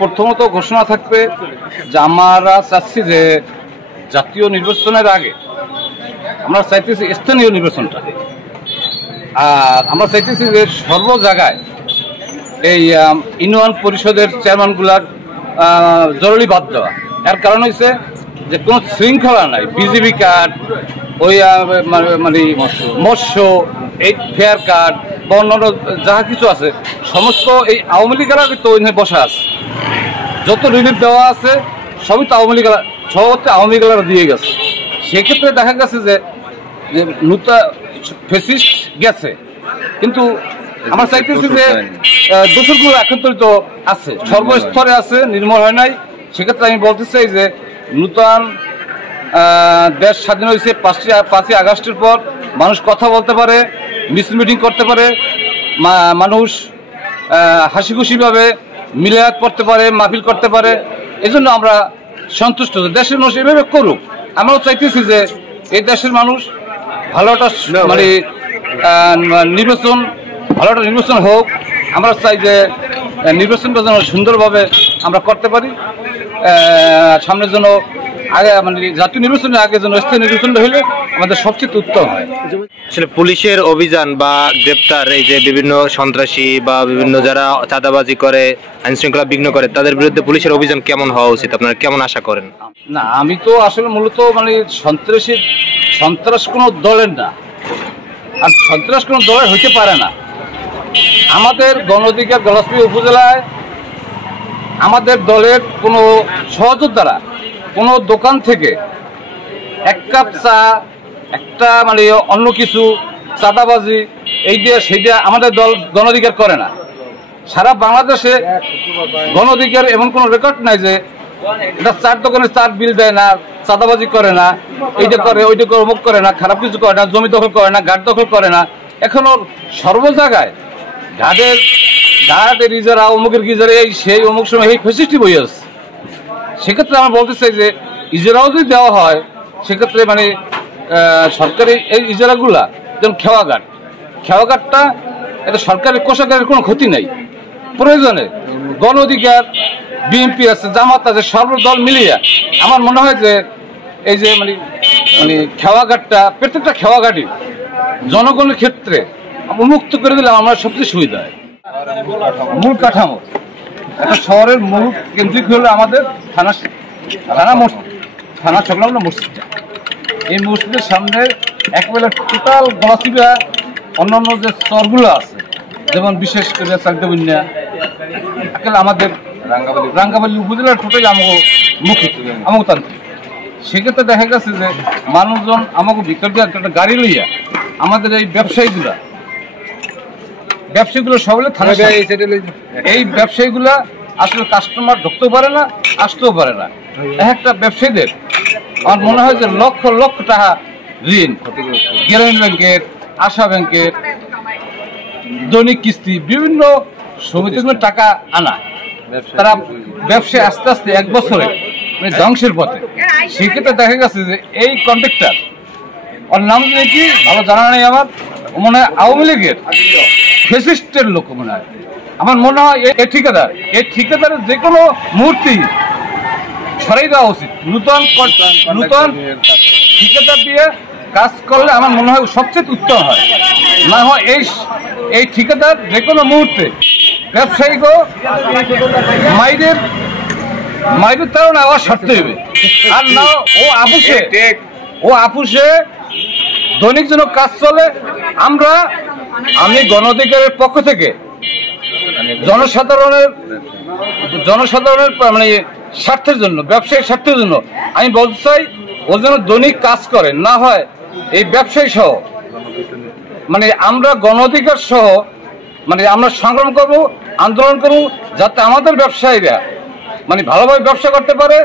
প্রথমত ঘোষণা থাকবে যে আমরা চাচ্ছি যে জাতীয় নির্বাচনের আগে আমরা চাইতেছি স্থানীয় নির্বাচনটা, আর আমরা চাইতেছি যে সর্ব জায়গায় এই ইউনিয়ন পরিষদের চেয়ারম্যানগুলার জরুরি বাদ দেওয়া। এর কারণ হচ্ছে যে কোনো শৃঙ্খলা নাই, বিজিবি কার্ড, ওই মানে মৎস্য, এই ফেয়ার কার্ড বা অন্যান্য যাহা কিছু আছে সমস্ত এই আওয়ামী লীগেরা কিন্তু ওই বসা আছে। যত রিলিফ দেওয়া আছে সবই তো আওয়ামী লীগেরা, সবতে আওয়ামী লীগেরা দিয়ে গেছে। সেক্ষেত্রে দেখা গেছে যে নূতন ফেসিস্ট গেছে, কিন্তু আমরা চাইতেছি যে দোষরগুলো এখন তো আছে, সর্বস্তরে আছে, নির্মল হয় নাই। সেক্ষেত্রে আমি বলতে চাই যে নূতন দেশ স্বাধীন হয়েছে 5ই আগস্টের পর, মানুষ কথা বলতে পারে, মিছিল মিটিং করতে পারে, মানুষ হাসি খুশিভাবে মিলাদ পড়তে পারে, মাহফিল করতে পারে। এই জন্য আমরা সন্তুষ্ট, দেশের মানুষ এভাবে করুক। আমরাও চাইতেছি যে এই দেশের মানুষ ভালো একটা মানে ভালো একটা নির্বাচন হোক। আমরা চাই যে নির্বাচনটা যেন সুন্দরভাবে আমরা করতে পারি, সামনের জন্য আগে মানে জাতীয় নির্বাচনের আগে যেন স্থায়ী নির্বাচনটা হলে আমাদের সবচেয়ে উত্তম হয়। আসলে পুলিশের অভিযান বা গ্রেপ্তার, এই যে বিভিন্ন সন্ত্রাসী বা বিভিন্ন যারা চাঁদাবাজি করে, আইন শৃঙ্খলা বিঘ্ন করে, তাদের বিরুদ্ধে পুলিশের অভিযান কেমন হওয়া উচিত, আপনারা কেমন আশা করেন? না, আমি তো আসলে মূলত মানে সন্ত্রাস কোনো দলের না, আর সন্ত্রাস কোনো দলের হইতে পারে না। আমাদের গণ অধিকার গলাচিপা উপজেলায় আমাদের দলের কোনো সহযোদ্ধারা কোনো দোকান থেকে এক কাপ চা, একটা মানে অন্য কিছু চাঁদাবাজি এই দিয়ে সেই দিয়ে আমাদের দল গণ অধিকার করে না। সারা বাংলাদেশে গণ অধিকার এমন কোনো রেকর্ড নাই যে এটা চার দোকানে চার বিল দেয় না, চাঁদাবাজি করে না, এইটা করে ওইটা করে, অমুক করে না, খারাপ কিছু করে না, জমি দখল করে না, ঘাট দখল করে না। এখনো সর্ব জায়গায় ঘাটের ইজারা, অমুকের গিজারা, এই সেই অমুক সময় এই ফেসিলিটি বই আছে। সেক্ষেত্রে আমরা বলতে চাই যে ইজারাও যদি দেওয়া হয়, সেক্ষেত্রে মানে সরকারি এই ইজারাগুলা যেমন খেওয়াঘাটটা এটা সরকারের কোষাগারের কোনো ক্ষতি নেই। প্রয়োজনে গণ অধিকার, বিএনপি আছে, জামাত আছে, সর্বদল মিলিয়ে আমার মনে হয় যে এই যে মানে খেওয়াঘাটটা, প্রত্যেকটা খেওয়াঘাটই জনগণের ক্ষেত্রে উন্মুক্ত করে দিলে আমার সবচেয়ে সুবিধা হয়। মূল কাঠামো একটা শহরের মূল কেন্দ্রিক হলো আমাদের থানা সংলগ্ন মসজিদটা। এই মসজিদের সামনে একবেলা টোটাল গলাচিপা অন্যান্য যে স্তরগুলো আছে, যেমন বিশেষ করে চাকদা, আমাদের রাঙ্গাবালি উপজেলার টোটাল আমতান্ত্রিক। সেক্ষেত্রে দেখা গেছে যে মানুষজন আমাকে ভিতর দিয়ে একটা গাড়ি লইয়া আমাদের এই ব্যবসায়ীগুলো সবাই থানা, এই ব্যবসায়ীগুলা আসলে কাস্টমার ঢুকতেও পারে না, আসতেও পারে না। একটা ব্যবসায়ীদের আমার মনে হয় যে লক্ষ লক্ষ টাকা ঋণ, গ্রামীণ ব্যাংকের, আশা ব্যাংকের, দৈনিক কিস্তি, বিভিন্ন সমিতিগুলো টাকা আনা, তারা ব্যবসায় আস্তে আস্তে 1 বছরে মানে ধ্বংসের পথে। সেক্ষেত্রে দেখা গেছে যে এই কন্ট্রাক্টর, ওর নাম কি ভালো জানা নেই আমার, মনে হয় আওয়ামী লীগের ফেসিস্টের লোক মনে হয়। আমার মনে হয় এই ঠিকাদারের যে কোনো মুহূর্তেই সরাই দেওয়া উচিত। নূতন ঠিকাদার দিয়ে কাজ করলে আমার মনে হয় সবচেয়ে উত্তম হয়। না হয় এই ঠিকাদার যে কোনো মুহূর্তে ব্যবসায়ীকে মাইরের তাও না আবার সারতে হবে। আর না ও আপুসে দৈনিক যেন কাজ চলে। আমি গণ অধিকারের পক্ষ থেকে জনসাধারণের মানে স্বার্থের জন্য, ব্যবসায়িক স্বার্থের জন্য আমি বলতে চাই ও যেন দৈনিক কাজ করে। না হয় এই ব্যবসায়ী সহ মানে আমরা গণ অধিকার সহ মানে আমরা সংগ্রাম করব, আন্দোলন করব, যাতে আমাদের ব্যবসায়ীরা মানে ভালোভাবে ব্যবসা করতে পারে,